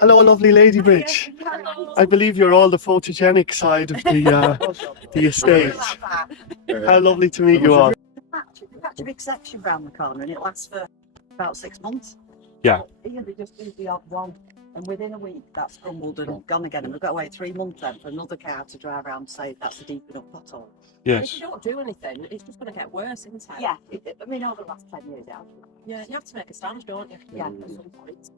Hello, lovely Ladybridge. I believe you're all the photogenic side of the estate. How lovely to meet you all. We catch a big section round the corner and it lasts for about 6 months. Yeah. Here they just do the odd one, and within a week that's crumbled and gone again. And we've got to wait 3 months then for another car to drive around and say that's a deep enough pothole. If you Yes. don't do anything, it's just going to get worse, isn't it? Yeah, I mean over the last 10 years now. Yeah, you have to make a stand, don't you? Yeah. At some point.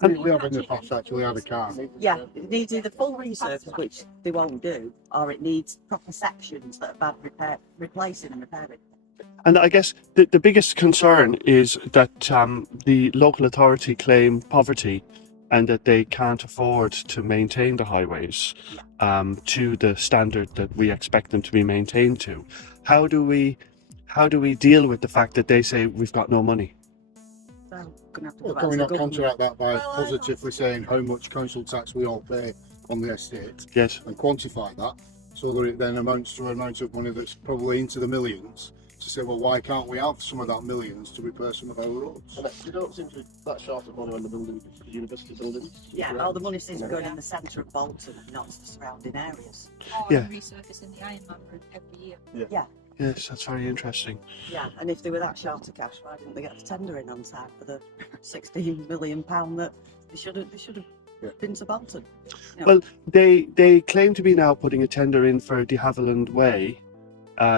We have in the past actually had a car. Yeah, it needs either full resurface, which they won't do, or it needs proper sections that are bad replacing and repairing. And I guess the biggest concern is that the local authority claim poverty and that they can't afford to maintain the highways to the standard that we expect them to be maintained to. How do we deal with the fact that they say we've got no money? So we're gonna have to Well, go can we back not to the counteract that by Well, positively saying how much council tax we all pay on the estate Yes. and quantify that so that it then amounts to an amount of money that's probably into the millions to say, well, why can't we have some of that millions to repair some of our roads? And you don't seem to be that short of money on the building, the university buildings. Yeah, all the money seems to be going in the centre of Bolton and not the surrounding areas. Yeah. Resurfacing the Iron Man route every year. Yeah, Yes, that's very interesting. yeah. And if they were that short of cash, why didn't they get the tender in on time for the £16 million that they should have been to Bolton? You know, Well, they claim to be now putting a tender in for de Havilland Way,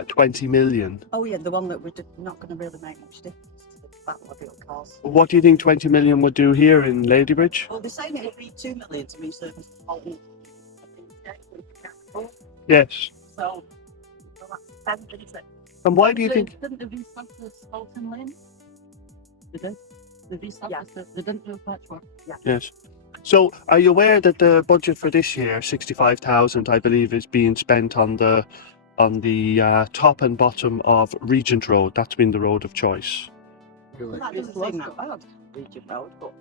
20 million. oh yeah, the one that we're not going to really make much difference to the battle of it'll cause. What do you think 20 million would do here in Ladybridge? Well, they're saying it would be 2 million to resurface the whole. Yes. So that's 10, isn't it? And why do you think? Didn't they resurface Bolton Lane? They did. They resurfaced it. They didn't do patchwork. Yes. So, are you aware that the budget for this year, 65,000, I believe, is being spent on the top and bottom of Regent Road? That's been the road of choice. Really. That doesn't seem that bad, Regent Road, but.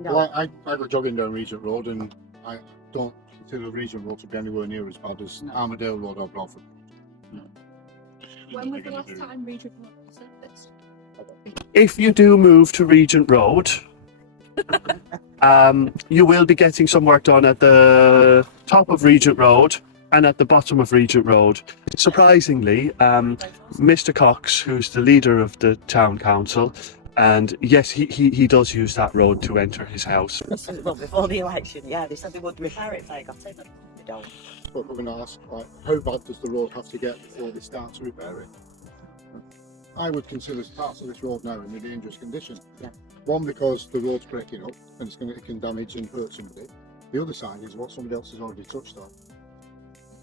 No. Well, I go jogging down Regent Road and I don't consider Regent Road to be anywhere near as bad as Armadale Road or Bradford. When was the last time Regent Road resurfaced? If you do move to Regent Road, you will be getting some work done at the top of Regent Road and at the bottom of Regent Road. Surprisingly, Mr. Cox, who's the leader of the town council, and yes, he does use that road to enter his house. This is, well, before the election, yeah, they said they would repair it if they got in. They don't. But we're going to ask, like, how bad does the road have to get before they start to repair it? I would consider parts of this road now in a dangerous condition. Yeah. One, because the road's breaking up and it can damage and hurt somebody. The other side is what somebody else has already touched on.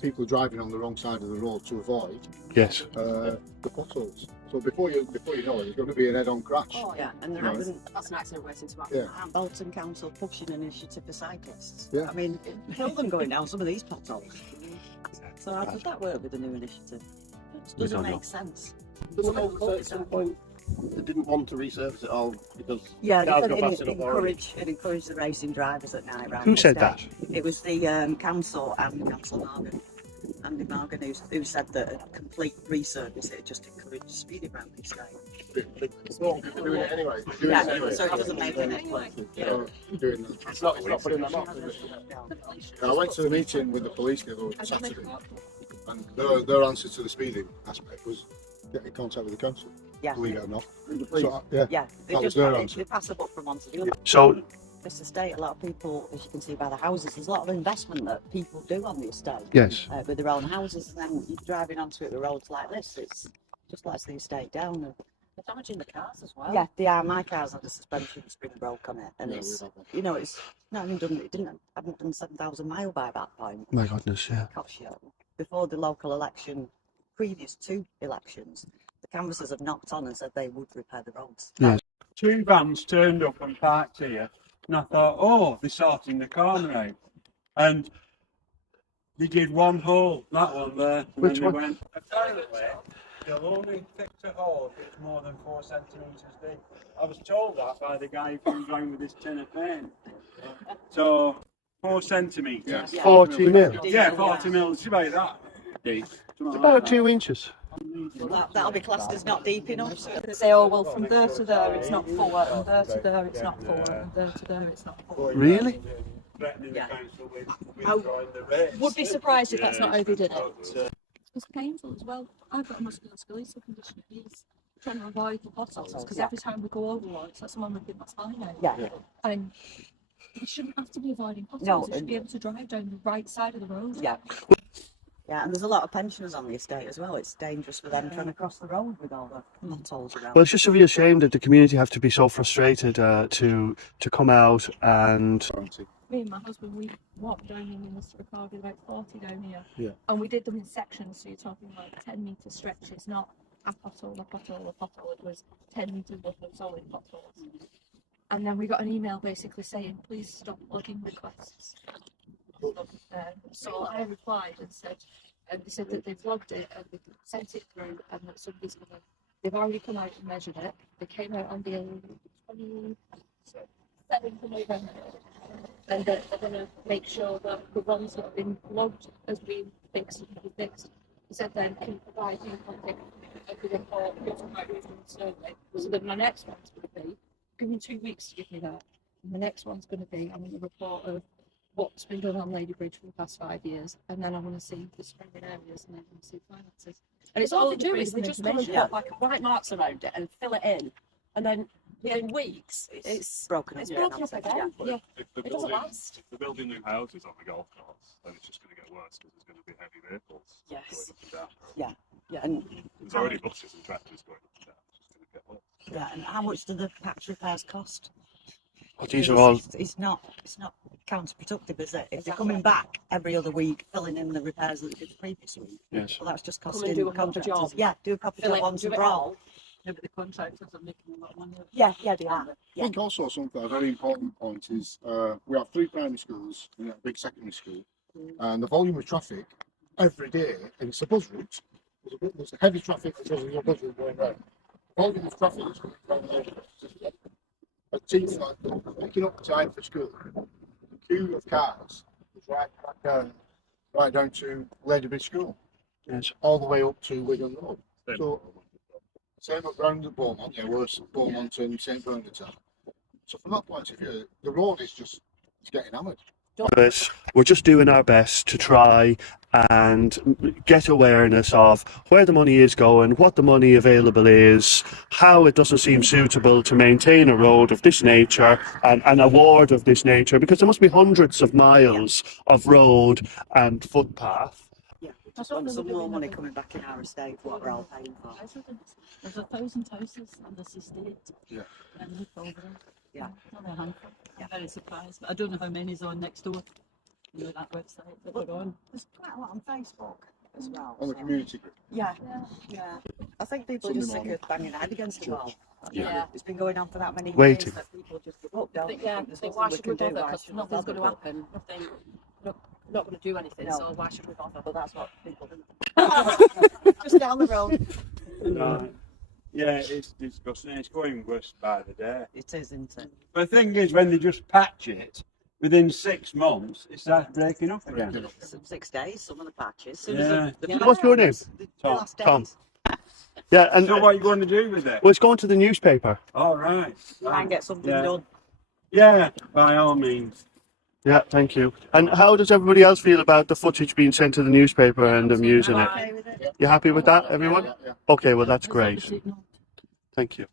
People are driving on the wrong side of the road to avoid Yes. the potholes. So before you know it, there's going to be an head-on crash. Oh yeah, and there Right. isn't. That's an accident waiting to happen. Yeah. Bolton Council pushing an initiative for cyclists. Yeah. I mean, kill them going down some of these potholes. So how does that work with the new initiative? It just doesn't don't know. make sense. There was also at some point they didn't want to resurface it all because Yeah, cars they go said fast it enough already. encouraged the racing drivers at night. Round Who the said estate. that? It was the council and Councillor Morgan. Andy Morgan, who said that a complete resurface it just encouraged speeding around the estate. It's not doing it anyway. They're doing it anyway. So it doesn't make any difference. So, doing that. It's not putting them off. I went to the meeting with the police the other Saturday, and their answer to the speeding aspect was get in contact with the council. Yeah. Believe it or not. The So, yeah. Yeah, they That was just their answer. they pass the buck from one to the other. So, This estate, a lot of people, as you can see by the houses, there's a lot of investment that people do on the estate yes. with their own houses, and then you're driving onto it with roads like this. It's just lets the estate down. And, They're damaging the cars as well. yeah, they are. My car's had the suspension spring broke on it, and Yeah, it's we've had that. you know it's not even done. It hadn't done 7,000 miles by that point. My goodness, yeah. Gosh, yeah. Before the local election, previous two elections, the canvassers have knocked on and said they would repair the roads. Yes. Two vans turned up and parked here, and I thought, oh, they're sorting the corner out. And they did one hole, that one there. And Which then one? they went, apparently, they'll only fix a hole if it's more than 4 centimetres deep. I was told that by the guy who comes round with his tin of paint. So, 4 centimetres. Yeah. Yeah. 40 mil. Yeah, 40 mils, it's about that deep. It's about 2 inches. Well, that'll be classed as not deep enough. So they say, oh, well, from there to there it's not full, and there to there it's not full, and there to there it's not full. Really? Threatening the Yeah. council with I withdrawing the rates. Would be surprised if that's not Yeah, overdid it. but, It's painful as well. I've got a musculoskeletal condition. It's trying to avoid the potholes because every time we go over one, it's like someone ripping my spine out. Yeah. And you shouldn't have to be avoiding potholes. No, You should and- be able to drive down the right side of the road. Yeah. Yeah, and there's a lot of pensioners on the estate as well. It's dangerous for them trying to cross the road with all the potholes around. Well, it's just a real shame that the community have to be so frustrated to come out and Me and my husband, we walked down in Minister Ricardo about 40 down here. Yeah. And we did them in sections, so you're talking like 10-metre stretches, not a pothole, a pothole, a pothole. It was 10 metres worth of solid potholes. And then we got an email basically saying, please stop logging requests. So I replied and said, they said that they've logged it and they've sent it through and that somebody's going to, they've already come out and measured it. They came out on the 27th of November. And they're going to make sure that the ones that have been logged as being fixed and be fixed. He said then can provide you contact of the report, survey. So then my next one's going to be, give me 2 weeks to give me that. And the next one's going to be, I want a report of what's been done on Ladybridge for the past 5 years, and then I want to see the surrounding areas, and then I want to see finances. And it's all they do is they just come and put like white marks around it and fill it in, and then within weeks it's broken it's up. broken up again. Yeah, If the it doesn't last. if they're building new houses on the golf course, then it's just going to get worse because there's going to be heavy vehicles Yes. going up and down. Yeah, and There's already buses and tractors going up and down. It's just going to get worse. yeah, and how much do the patch repairs cost? oh, these are all. It's not counterproductive, is it? If they're coming back every other week, filling in the repairs that they did the previous week, Yes. well, that's just Come and costing do a proper contractors. job. Yeah, do a proper Fill job it, once do and it for all. all. Yeah, but the contractors are making a lot of money. Yeah, they are. I Yeah, think also something a very important point is we have 3 primary schools and a big secondary school, and the volume of traffic every day, and it's a bus route. There's a heavy traffic because there's a bus route going round. The volume of traffic is going round there. A team like picking up time for school, the queue of cars is right down to Ladybridge School, Yes. all the way up to Wigan Road. Same So same around at Beaumont, yeah, worse at Beaumont and St Bernard's. So from that point of view, the road is just it's getting hammered. But we're just doing our best to try and get awareness of where the money is going, what the money available is, how it doesn't seem suitable to maintain a road of this nature and an award of this nature, because there must be hundreds of miles of road and footpath. yeah. We just want some more money coming back in our estate for what we're all paying for. There's 1,000 houses on this estate. Yeah. And look over them. Yeah. Not a handful. I'm very surprised, but I don't know how many's on next door. You know, that website that they're on. There's quite a lot on Facebook as well. On the so- community group. Yeah, yeah. I think people are just sick of banging their head against the wall. Yeah. It's been going on for that many Waiting. years that people just give up, don't But they? yeah, There's think nothing why we should we can do, bother? why Because should we nothing's going to bother? happen. Nothing, not going to do anything. No. So why should we bother? But that's what people do. Just down the road. Right. Yeah, it's disgusting. It's going worse by the day. It is, isn't it? But the thing is, when they just patch it, within 6 months, it starts breaking up again. 6 days, some of the patches. Yeah. What's your name? The Tom. last days. Tom. Yeah, and So what are you going to do with it? well, it's going to the newspaper. All right. Try and get something Yeah. done. Yeah, by all means. Yeah, thank you. And how does everybody else feel about the footage being sent to the newspaper and them using it? Okay with it? You happy with that, everyone? Yeah, yeah. Okay, well, that's great. Thank you.